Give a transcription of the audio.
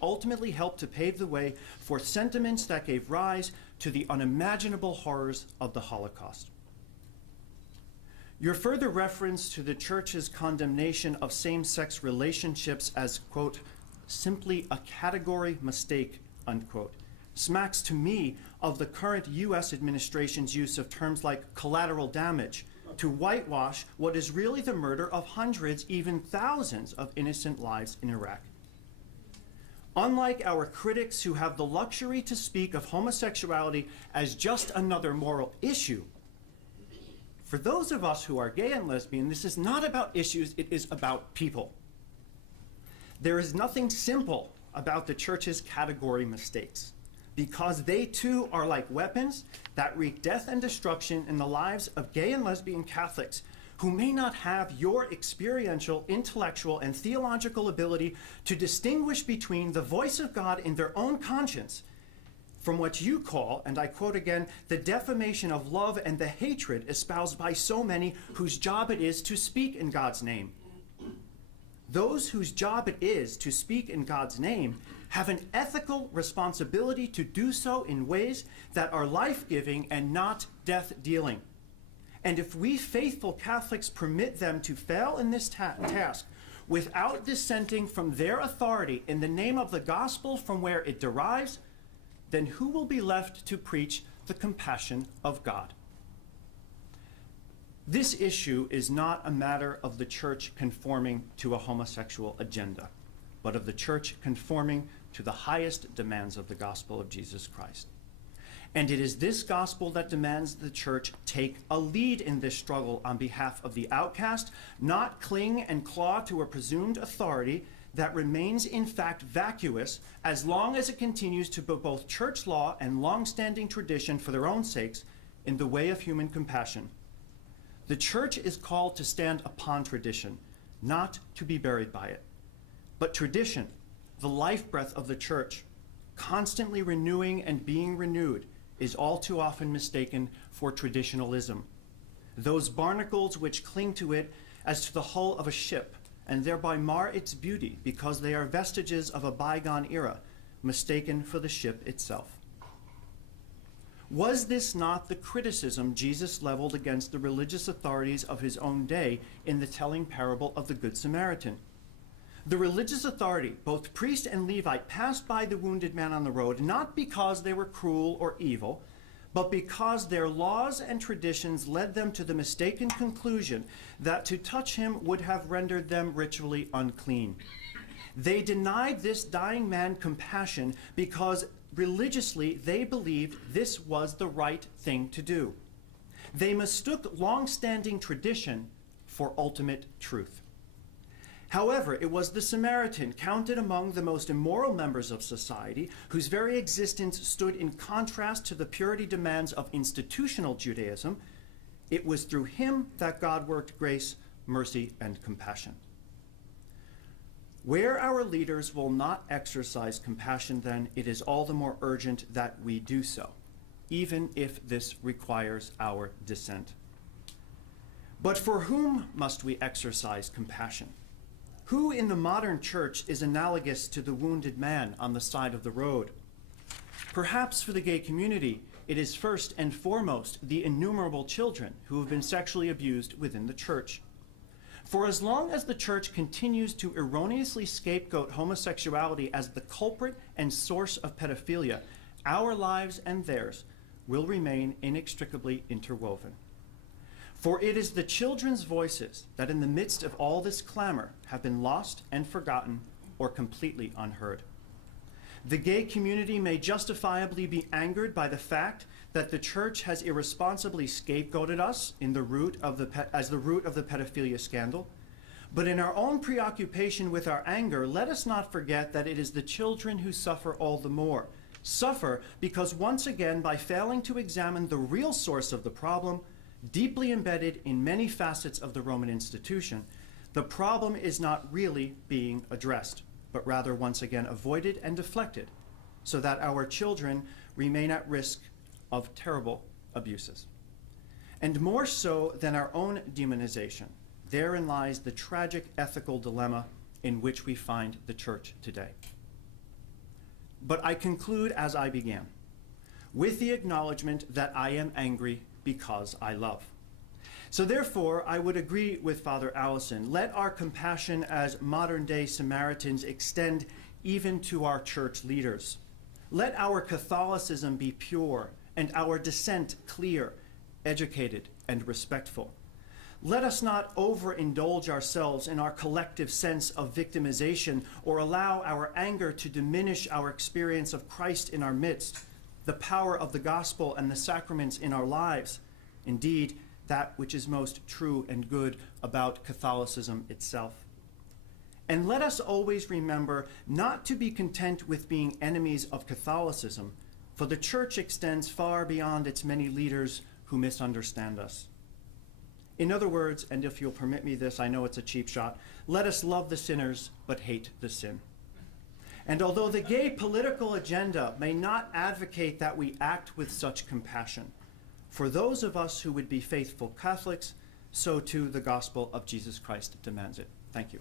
ultimately helped to pave the way for sentiments that gave rise to the unimaginable horrors of the Holocaust. Your further reference to the Church's condemnation of same-sex relationships as, quote, simply a category mistake, unquote, smacks to me of the current U.S. administration's use of terms like collateral damage to whitewash what is really the murder of hundreds, even thousands of innocent lives in Iraq. Unlike our critics who have the luxury to speak of homosexuality as just another moral issue, for those of us who are gay and lesbian, this is not about issues, it is about people. There is nothing simple about the Church's category mistakes, because they too are like weapons that wreak death and destruction in the lives of gay and lesbian Catholics who may not have your experiential, intellectual, and theological ability to distinguish between the voice of God in their own conscience from what you call, and I quote again, the defamation of love and the hatred espoused by so many whose job it is to speak in God's name. Those whose job it is to speak in God's name have an ethical responsibility to do so in ways that are life-giving and not death-dealing. And if we faithful Catholics permit them to fail in this task without dissenting from their authority in the name of the gospel from where it derives, then who will be left to preach the compassion of God? This issue is not a matter of the Church conforming to a homosexual agenda, but of the Church conforming to the highest demands of the gospel of Jesus Christ. And it is this gospel that demands the Church take a lead in this struggle on behalf of the outcast, not cling and claw to a presumed authority that remains in fact vacuous as long as it continues to put both church law and long-standing tradition for their own sakes in the way of human compassion. The Church is called to stand upon tradition, not to be buried by it. But tradition, the life breath of the Church, constantly renewing and being renewed, is all too often mistaken for traditionalism. Those barnacles which cling to it as to the hull of a ship and thereby mar its beauty because they are vestiges of a bygone era, mistaken for the ship itself. Was this not the criticism Jesus leveled against the religious authorities of his own day in the telling parable of the Good Samaritan? The religious authority, both priest and Levite, passed by the wounded man on the road, not because they were cruel or evil, but because their laws and traditions led them to the mistaken conclusion that to touch him would have rendered them ritually unclean. They denied this dying man compassion because religiously they believed this was the right thing to do. They mistook long-standing tradition for ultimate truth. However, it was the Samaritan, counted among the most immoral members of society, whose very existence stood in contrast to the purity demands of institutional Judaism. It was through him that God worked grace, mercy, and compassion. Where our leaders will not exercise compassion, then, it is all the more urgent that we do so, even if this requires our dissent. But for whom must we exercise compassion? Who in the modern church is analogous to the wounded man on the side of the road? Perhaps for the gay community, it is first and foremost the innumerable children who have been sexually abused within the church. For as long as the church continues to erroneously scapegoat homosexuality as the culprit and source of pedophilia, our lives and theirs will remain inextricably interwoven. For it is the children's voices that in the midst of all this clamor have been lost and forgotten or completely unheard. The gay community may justifiably be angered by the fact that the church has irresponsibly scapegoated us as the root of the pedophilia scandal. But in our own preoccupation with our anger, let us not forget that it is the children who suffer all the more. Suffer because once again, by failing to examine the real source of the problem, deeply embedded in many facets of the Roman institution, the problem is not really being addressed, but rather once again avoided and deflected, so that our children remain at risk of terrible abuses. And more so than our own demonization, therein lies the tragic ethical dilemma in which we find the church today. but I conclude as I began, with the acknowledgement that I am angry because I love. So therefore, I would agree with Father Alison. Let our compassion as modern-day Samaritans extend even to our church leaders. Let our Catholicism be pure and our dissent clear, educated, and respectful. Let us not overindulge ourselves in our collective sense of victimization or allow our anger to diminish our experience of Christ in our midst, the power of the gospel and the sacraments in our lives. Indeed, that which is most true and good about Catholicism itself. And let us always remember not to be content with being enemies of Catholicism, for the Church extends far beyond its many leaders who misunderstand us. In other words, and if you'll permit me this, I know it's a cheap shot, let us love the sinners but hate the sin. And although the gay political agenda may not advocate that we act with such compassion, for those of us who would be faithful Catholics, so too the gospel of Jesus Christ demands it. Thank you.